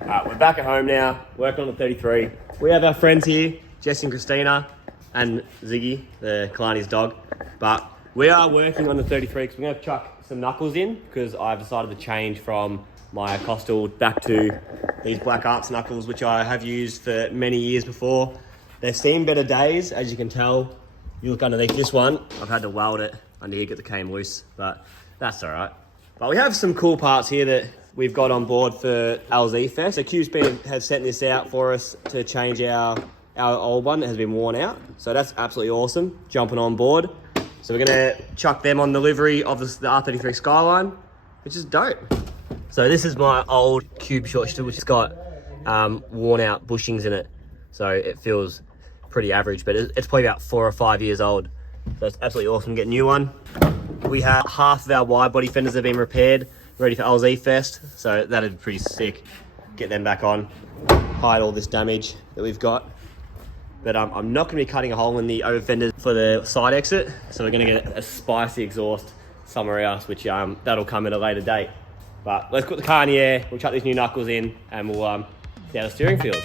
We're back at home now, working on the 33. We have our friends here, Jess and Christina, and Ziggy, the Kalani's dog. But we are working on the 33 because we're going to chuck some knuckles in because I've decided to change from my Costal back to these Black Arts knuckles, which I have used for many years before. They've seen better days, as you can tell. You look underneath this one, I've had to weld it. I need to get the cane loose, but that's all right. But we have some cool parts here that we've got on board for LZ Fest. So QSpeed has sent this out for us to change our old one that has been worn out. So that's absolutely awesome, jumping on board. So we're gonna chuck them on delivery of the R33 Skyline, which is dope. So this is my old Cube short stool, which has got worn out bushings in it. So it feels pretty average, but it's probably about 4 or 5 years old. So it's absolutely awesome to get a new one. We have half of our wide body fenders have been repaired, ready for LZ Fest. So that'd be pretty sick. Get them back on, hide all this damage that we've got. But I'm not gonna be cutting a hole in the over fenders for the side exit. So we're gonna get a spicy exhaust somewhere else, which that'll come at a later date. But let's put the car in the air, we'll chuck these new knuckles in, and we'll see how the steering feels.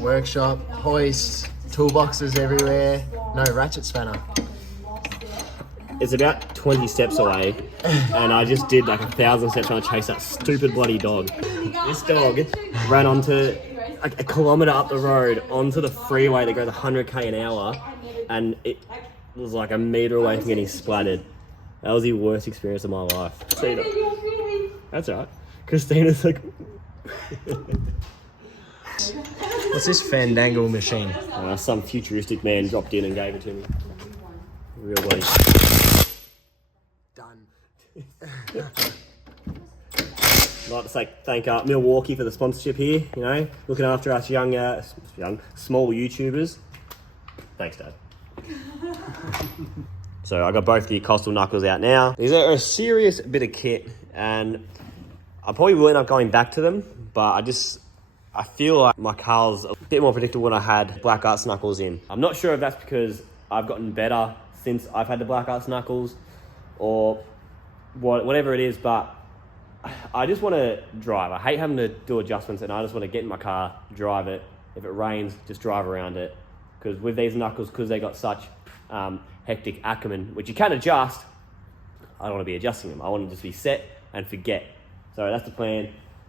Workshop, hoist, toolboxes everywhere, no ratchet spanner. It's about 20 steps away, and I just did like 1,000 steps trying to chase that stupid bloody dog. This dog ran onto like a kilometre up the road onto the freeway that goes 100k an hour, and it was like a metre away from getting splattered. That was the worst experience of my life. Christina. That's all right. Christina's like... What's this Fandangle machine? Some futuristic man dropped in and gave it to me. Real bloody. Done. I'd like to say thank Milwaukee for the sponsorship here, you know, looking after us young, small YouTubers. Thanks, Dad. So I got both the Costal knuckles out now. These are a serious bit of kit, and I probably will end up going back to them, but I feel like my car's a bit more predictable when I had Black Arts knuckles in. I'm not sure if that's because I've gotten better since I've had the Black Arts knuckles or whatever it is, but I just want to drive. I hate having to do adjustments, and I just want to get in my car, drive it. If it rains, just drive around it. Because with these knuckles, because they got such hectic acumen, which you can adjust, I don't want to be adjusting them. I want to just be set and forget. So that's the plan.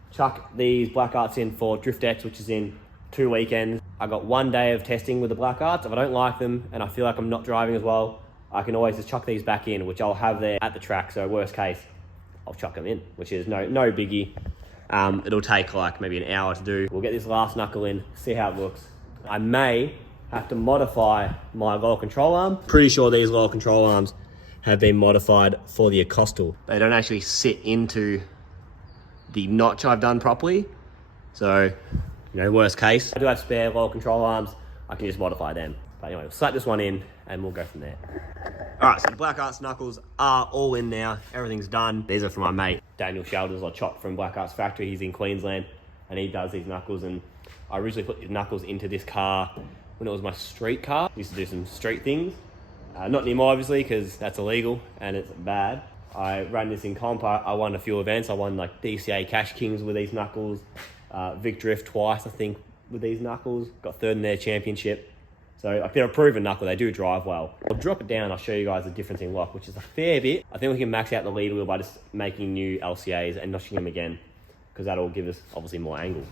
Chuck these Black Arts in for Drift X, which is in 2 weekends. I got 1 day of testing with the Black Arts. If I don't like them and I feel like I'm not driving as well, I can always just chuck these back in, which I'll have there at the track. So worst case, I'll chuck them in, which is no biggie. It'll take like maybe an hour to do. We'll get this last knuckle in, see how it looks. I may have to modify my lower control arm. Pretty sure these lower control arms have been modified for the Costal. They don't actually sit into the notch I've done properly. So, you know, worst case, I do have spare lower control arms. I can just modify them. But anyway, we'll slap this one in and we'll go from there. All right, so the Black Arts knuckles are all in now. Everything's done. These are from my mate, Daniel Shelders. I chopped from Black Arts Factory. He's in Queensland and he does these knuckles. And I originally put these knuckles into this car when it was my street car. I used to do some street things. Not anymore, obviously, because that's illegal and it's bad. I ran this in comp. I won a few events. I won like DCA Cash Kings with these knuckles. Vic Drift twice, I think, with these knuckles. Got third in their championship. So they're a proven knuckle. They do drive well. I'll drop it down. I'll show you guys the difference in lock, which is a fair bit. I think we can max out the lead wheel by just making new LCAs and notching them again, because that'll give us obviously more angle.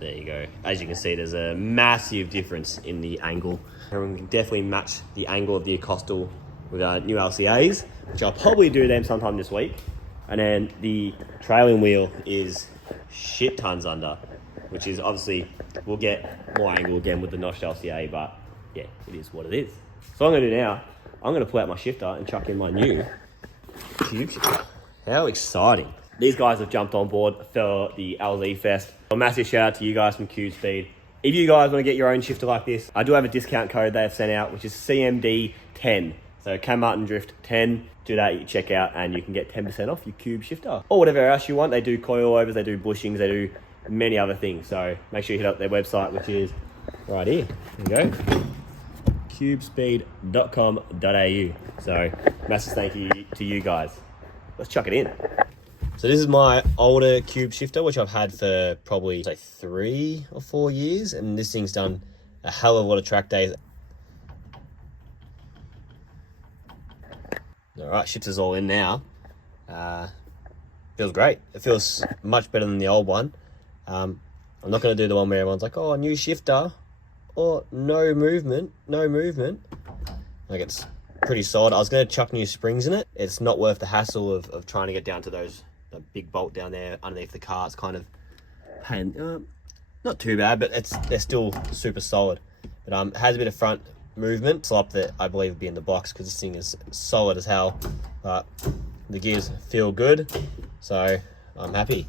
There you go. As you can see, there's a massive difference in the angle. And we can definitely match the angle of the Acostal with our new LCAs, which I'll probably do them sometime this week. And then the trailing wheel is shit tons under, which is obviously, we'll get more angle again with the notched LCA, but yeah, it is what it is. So what I'm gonna do now, I'm gonna pull out my shifter and chuck in my new cube shifter. How exciting. These guys have jumped on board for the LZ Fest. A massive shout out to you guys from Cube Speed. If you guys want to get your own shifter like this, I do have a discount code they have sent out, which is CMD10. So Cam Martin Drift 10. Do that, you check out, and you can get 10% off your Cube shifter. Or whatever else you want. They do coilovers, they do bushings, they do many other things. So make sure you hit up their website, which is right here. There you go. cubespeed.com.au. So massive thank you to you guys. Let's chuck it in. So this is my older cube shifter, which I've had for probably like 3 or 4 years. And this thing's done a hell of a lot of track days. All right, shifter's all in now. Feels great. It feels much better than the old one. I'm not going to do the one where everyone's like, oh, new shifter, or no movement. Like, it's pretty solid. I was going to chuck new springs in it. It's not worth the hassle of trying to get down to the big bolt down there underneath the car. It's kind of pain. Not too bad, but they're still super solid. But it has a bit of front movement slop that I believe would be in the box, because this thing is solid as hell. But the gears feel good, so I'm happy.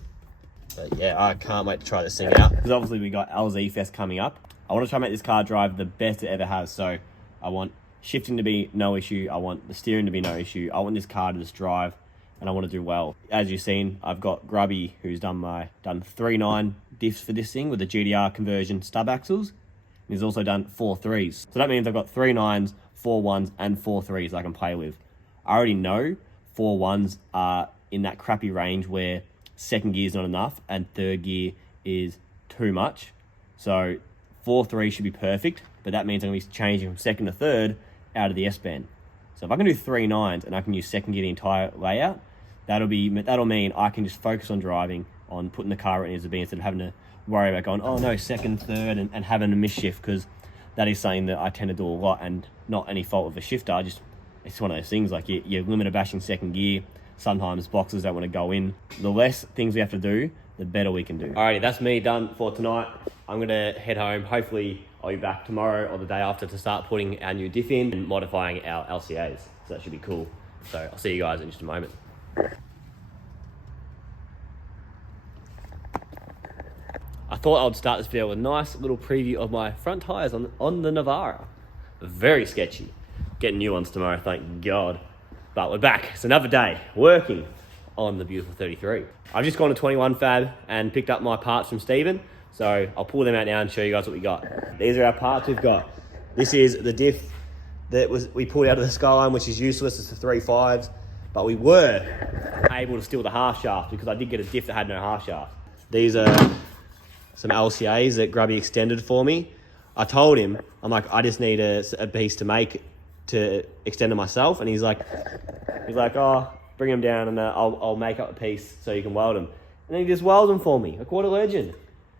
But yeah, I can't wait to try this thing out, because obviously we got LZ Fest coming up. I want to try and make this car drive the best it ever has. So I want shifting to be no issue. I want the steering to be no issue. I want this car to just drive, and I want to do well. As you've seen, I've got Grubby, who's done 3.9 diffs for this thing with the GDR conversion stub axles. He's also done 4.3s. So that means I've got 3.9s, 4.1s, and 4.3s I can play with. I already know 4.1s are in that crappy range where second gear is not enough and third gear is too much. So 4.3 should be perfect, but that means I'm going to be changing from second to third out of the S-band. So if I can do 3.9s and I can use second gear the entire layout, that'll mean I can just focus on driving, on putting the car where it needs to be, instead of having to worry about going, oh no, second, third, and having a misshift, because that is something that I tend to do a lot, and not any fault of a shifter. It's one of those things, like you're limiter bashing second gear. Sometimes boxes don't want to go in. The less things we have to do, the better we can do. Alrighty, that's me done for tonight. I'm gonna head home. Hopefully I'll be back tomorrow or the day after to start putting our new diff in and modifying our LCAs. So that should be cool. So I'll see you guys in just a moment. I thought I would start this video with a nice little preview of my front tyres on the Navara. Very sketchy. Getting new ones tomorrow, thank God. But we're back. It's another day working on the beautiful 33. I've just gone to 21 Fab and picked up my parts from Stephen. So I'll pull them out now and show you guys what we got. These are our parts we've got. This is the diff that we pulled out of the Skyline, which is useless. It's the 3.5s. But we were able to steal the half shaft, because I did get a diff that had no half shaft. These are some LCAs that Grubby extended for me. I told him, I'm like, I just need a piece to make to extend it myself. And he's like, oh, bring them down and I'll make up a piece so you can weld them. And then he just welds them for me. Like, what a legend.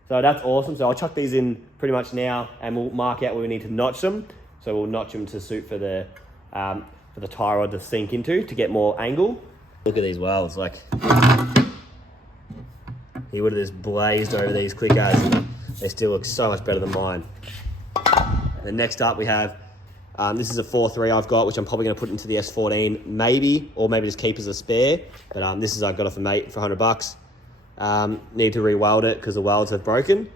So that's awesome. So I'll chuck these in pretty much now, and we'll mark out where we need to notch them. So we'll notch them to suit for the tie rod to sink into to get more angle. Look at these welds, like, he would have just blazed over these click as they still look so much better than mine. And next up we have, this is a 4.3 I've got, which I'm probably going to put into the S14 maybe, or maybe just keep as a spare. But this is I got off a mate for $100. Need to re-weld it because the welds have broken.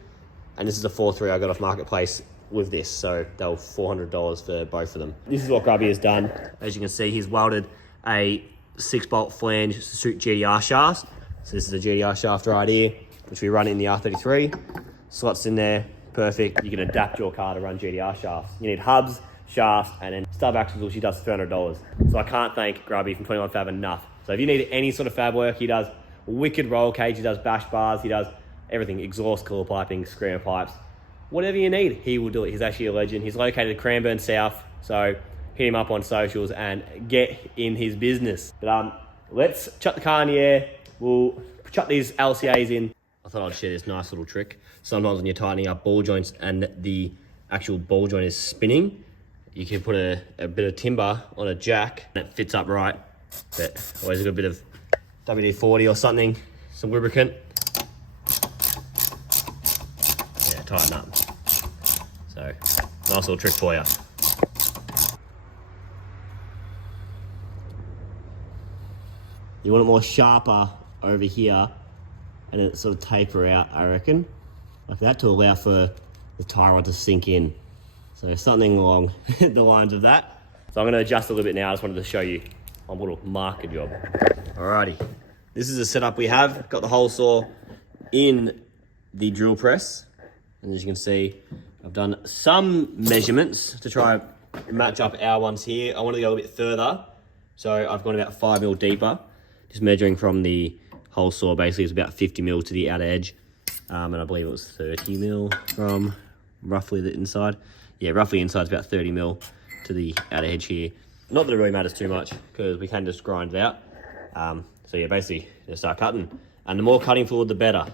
And this is a 4.3 I got off Marketplace with this, so they were $400 for both of them. This is what Grubby has done. As you can see, he's welded a 6-bolt flange to suit GDR shafts. So this is a GDR shaft right here, which we run in the R33. Slots in there, perfect. You can adapt your car to run GDR shafts. You need hubs, shafts, and then stub axles, which he does $300. So I can't thank Grubby from 21 Fab enough. So if you need any sort of fab work, he does wicked roll cage, he does bash bars, he does everything, exhaust, cooler piping, screamer pipes. Whatever you need, he will do it. He's actually a legend. He's located at Cranbourne South, so hit him up on socials and get in his business. But let's chuck the car in the air. We'll chuck these LCAs in. I thought I'd share this nice little trick. Sometimes when you're tightening up ball joints and the actual ball joint is spinning, you can put a bit of timber on a jack and it fits up right. But always a good bit of WD-40 or something, some lubricant. Yeah, tighten up. So, nice little trick for you. You want it more sharper over here and it sort of taper out, I reckon. Like that, to allow for the tie rod to sink in. So something along the lines of that. So I'm gonna adjust a little bit now. I just wanted to show you my little marker job. Alrighty, this is the setup we have. Got the hole saw in the drill press. And as you can see, I've done some measurements to try and match up our ones here. I want to go a bit further. So I've gone about 5 mil deeper. Just measuring from the hole saw, basically it's about 50 mil to the outer edge. And I believe it was 30 mil from roughly the inside. Yeah, roughly inside's about 30 mil to the outer edge here. Not that it really matters too much because we can just grind it out. So yeah, basically just start cutting. And the more cutting fluid, the better.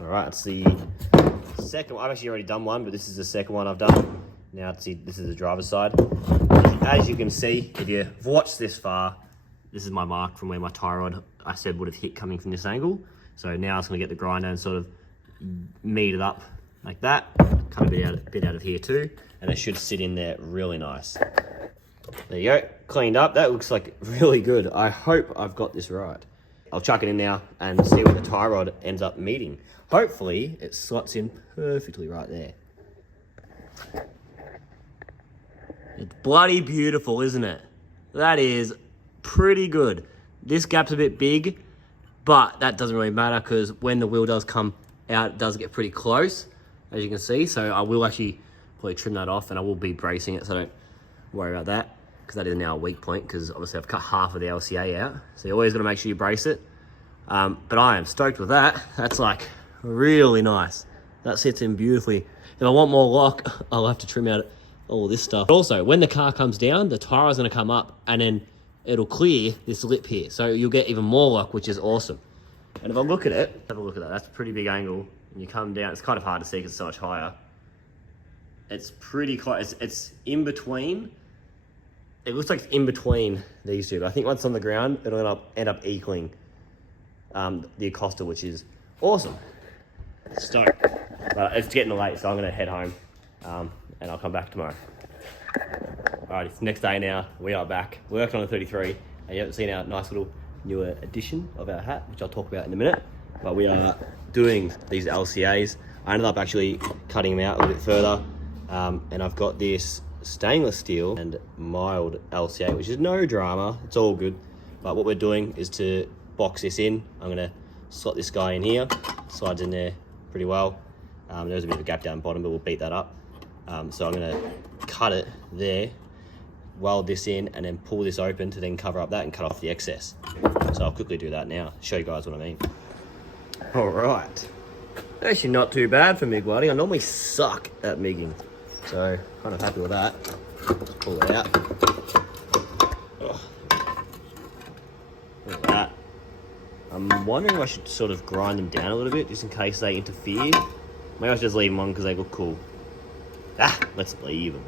All right, it's the second one. I've actually already done one, but this is the second one I've done. Now, this is the driver's side. As you can see, if you've watched this far, this is my mark from where my tie rod, I said, would have hit coming from this angle. So now I'm gonna get the grinder and sort of meet it up like that. Cut a bit out of here too, and it should sit in there really nice. There you go, cleaned up. That looks like really good. I hope I've got this right. I'll chuck it in now and see where the tie rod ends up meeting. Hopefully it slots in perfectly right there. It's bloody beautiful, isn't it? That is pretty good. This gap's a bit big, but that doesn't really matter because when the wheel does come out, it does get pretty close, as you can see. So I will actually probably trim that off and I will be bracing it, so don't worry about that, because that is now a weak point because obviously I've cut half of the LCA out. So you always got to make sure you brace it. But I am stoked with that. That's like really nice. That sits in beautifully. If I want more lock, I'll have to trim out all this stuff. But also, when the car comes down, the tire is going to come up and then it'll clear this lip here. So you'll get even more lock, which is awesome. And if I look at it, have a look at that. That's a pretty big angle. And you come down, it's kind of hard to see because it's so much higher. It's pretty close. It's in between. It looks like it's in between these two. But I think once on the ground, it'll end up equaling the Acosta, which is awesome. Stoked. But it's getting late, so I'm gonna head home and I'll come back tomorrow. Alright, it's the next day now. We are back. We're working on the 33, and you haven't seen our nice little newer edition of our hat, which I'll talk about in a minute. But we are doing these LCAs. I ended up actually cutting them out a little bit further, and I've got this stainless steel and mild LCA, which is no drama. It's all good. But what we're doing is to box this in. I'm gonna slot this guy in here. Slides in there pretty well. There's a bit of a gap down bottom, but we'll beat that up. So I'm gonna cut it there, weld this in, and then pull this open to then cover up that and cut off the excess. So I'll quickly do that now, show you guys what I mean. All right. Actually not too bad for MIG welding. I normally suck at MIGging, so kind of happy with that. Let's pull it out. Oh. Look at that. I'm wondering if I should sort of grind them down a little bit just in case they interfere. Maybe I should just leave them on because they look cool. Let's leave them.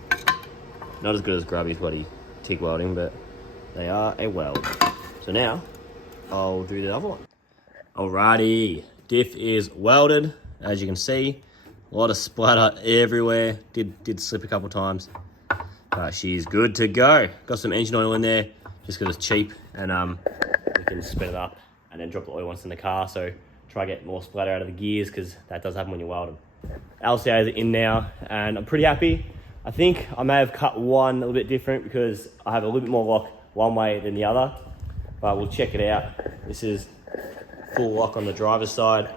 Not as good as Grubby's bloody TIG welding, but they are a weld. So now, I'll do the other one. Alrighty, diff is welded, as you can see. A lot of splatter everywhere. Did slip a couple times, but she's good to go. Got some engine oil in there, just because it's cheap, and we can spin it up and then drop the oil once in the car. So try to get more splatter out of the gears, because that does happen when you weld them. LCAs are in now, and I'm pretty happy. I think I may have cut one a little bit different because I have a little bit more lock one way than the other, but we'll check it out. This is full lock on the driver's side.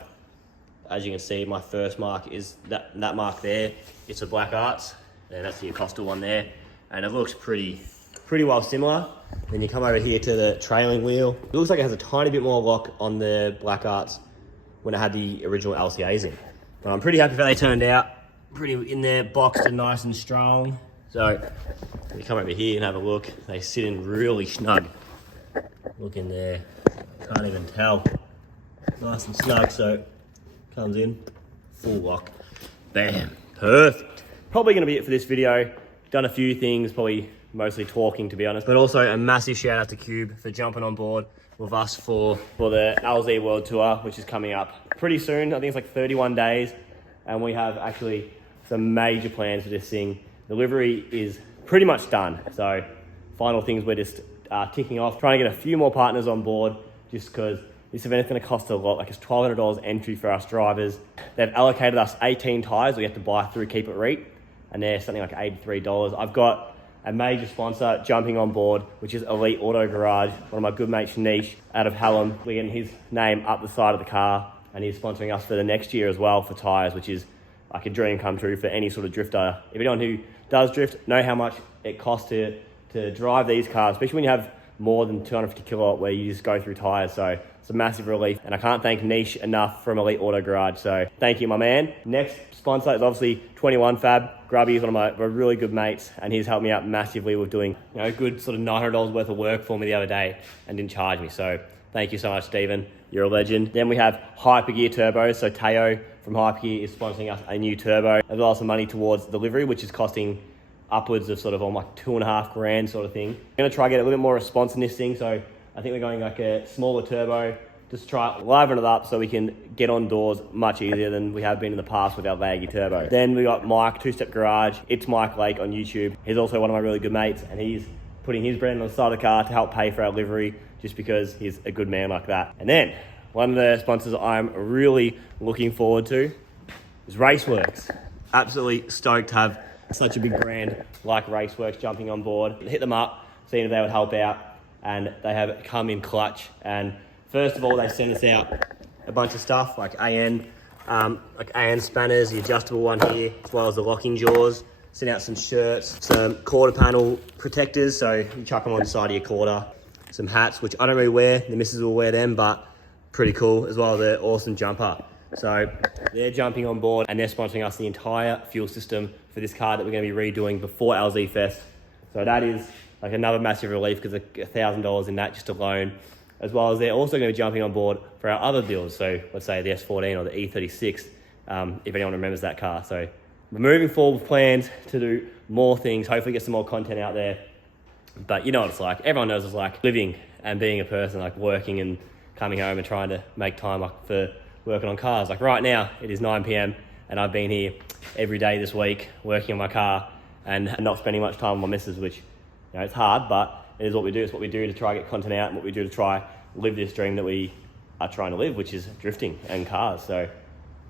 As you can see, my first mark is that mark there. It's a Black Arts, and that's the Acosta one there. And it looks pretty well similar. Then you come over here to the trailing wheel. It looks like it has a tiny bit more lock on the Black Arts when it had the original LCAs in. But I'm pretty happy with how they turned out. Pretty in there, boxed and nice and strong. So you come over here and have a look. They sit in really snug. Look in there, can't even tell. Nice and snug, so comes in, full lock. Bam, perfect. Probably gonna be it for this video. Done a few things, probably mostly talking to be honest, but also a massive shout out to Cube for jumping on board with us for the LZ World Tour, which is coming up pretty soon. I think it's like 31 days, and we have actually some major plans for this thing. Delivery is pretty much done, so final things we're just ticking off, trying to get a few more partners on board, just because this event is going to cost a lot. Like, it's $1,200 entry for us drivers. They've allocated us 18 tyres we have to buy through Keep It Reet, and they're something like $83. I've got a major sponsor jumping on board, which is Elite AutoGarage, one of my good mates, Nish, out of Hallam. We're getting his name up the side of the car, and he's sponsoring us for the next year as well for tyres, which is like a dream come true for any sort of drifter. If anyone who does drift know how much it costs to drive these cars, especially when you have more than 250 kilowatt where you just go through tyres. So it's a massive relief, and I can't thank Nish enough from Elite AutoGarage. So thank you, my man. Next sponsor is obviously 21 Fab. Grubby is one of my really good mates, and he's helped me out massively with doing, you know, a good sort of $900 worth of work for me the other day and didn't charge me. So thank you so much, Stephen. You're a legend. Then we have Hypergear Turbos. So Teo from Hypergear is sponsoring us a new turbo, as well as some money towards delivery, which is costing upwards of sort of on like $2.5 grand sort of thing. I'm gonna try to get a little bit more response in this thing, so I think we're going like a smaller turbo, just try liven it up so we can get on doors much easier than we have been in the past with our laggy turbo. Then we got Mike, Two Step Garage. It's Mike Lake on YouTube. He's also one of my really good mates, and he's putting his brand on the side of the car to help pay for our livery, just because he's a good man like that. And then one of the sponsors I'm really looking forward to is Raceworks. Absolutely stoked to have such a big brand like Raceworks jumping on board. Hit them up, seeing if they would help out, and they have come in clutch. And first of all, they sent us out a bunch of stuff like AN spanners, the adjustable one here, as well as the locking jaws. Sent out some shirts, some quarter panel protectors, so you chuck them on the side of your quarter. Some hats, which I don't really wear, the missus will wear them, but pretty cool, as well as an awesome jumper. So they're jumping on board, and they're sponsoring us the entire fuel system for this car that we're going to be redoing before LZ Fest. So that is like another massive relief, because $1,000 in that just alone, as well as they're also going to be jumping on board for our other deals. So let's say the S14 or the E36, if anyone remembers that car. So we're moving forward with plans to do more things, hopefully get some more content out there. But you know what it's like. Everyone knows it's like living and being a person, like working and coming home and trying to make time for working on cars. Like right now, it is 9 p.m. and I've been here every day this week working on my car and not spending much time with my missus, which, you know, it's hard, but it is what we do. It's what we do to try to get content out, and what we do to try live this dream that we are trying to live, which is drifting and cars. So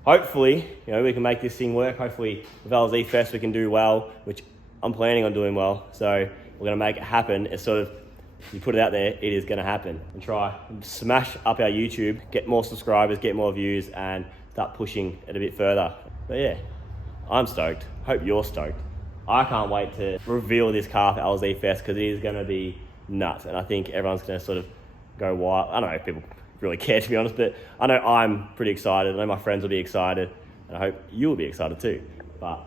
hopefully, you know, we can make this thing work. Hopefully with LZ Fest we can do well, which I'm planning on doing well. So we're going to make it happen. It's sort of, you put it out there, it is going to happen. And try and smash up our YouTube, get more subscribers, get more views, and start pushing it a bit further. But yeah, I'm stoked. Hope you're stoked. I can't wait to reveal this car for LZ Fest, because it is going to be nuts. And I think everyone's going to sort of go wild. I don't know if people really care, to be honest, but I know I'm pretty excited. I know my friends will be excited, and I hope you'll be excited too. But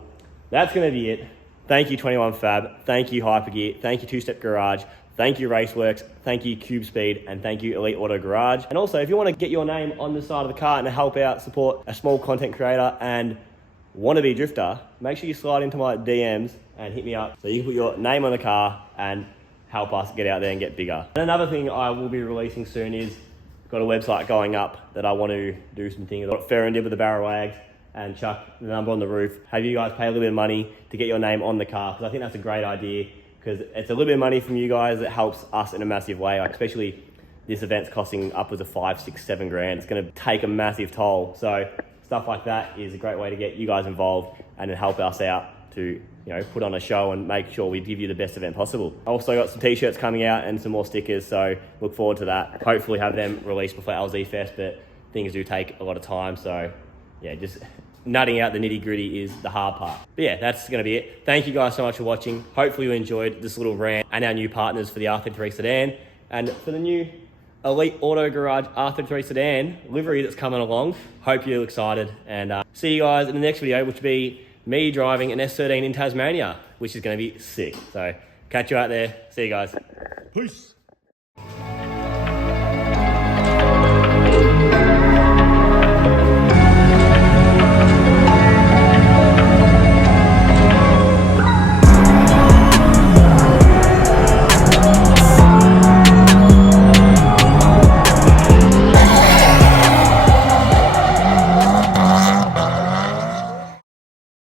that's going to be it. Thank you, 21 Fab. Thank you, Hypergear. Thank you, Two Step Garage. Thank you, Raceworks. Thank you, Cube Speed. And thank you, Elite Auto Garage. And also, if you want to get your name on the side of the car and help out, support a small content creator and wannabe drifter, make sure you slide into my DMs and hit me up so you can put your name on the car and help us get out there and get bigger. And another thing I will be releasing soon is, got a website going up that I want to do some things. What Farron did with the barrel wags, and chuck the number on the roof. Have you guys pay a little bit of money to get your name on the car, because I think that's a great idea, because it's a little bit of money from you guys that helps us in a massive way. Like, especially this event's costing upwards of 5, 6, 7 grand. It's going to take a massive toll. So stuff like that is a great way to get you guys involved and then help us out to put on a show and make sure we give you the best event possible. I also got some t-shirts coming out and some more stickers, so look forward to that. Hopefully have them released before LZ Fest, but things do take a lot of time, so yeah, just nutting out the nitty gritty is the hard part. But yeah, that's gonna be it. Thank you guys so much for watching. Hopefully you enjoyed this little rant and our new partners for the R33 sedan and for the new Elite AutoGarage R33 sedan livery that's coming along. Hope you're excited, and see you guys in the next video, which will be me driving an S13 in Tasmania, which is going to be sick. So catch you out there. See you guys. Peace.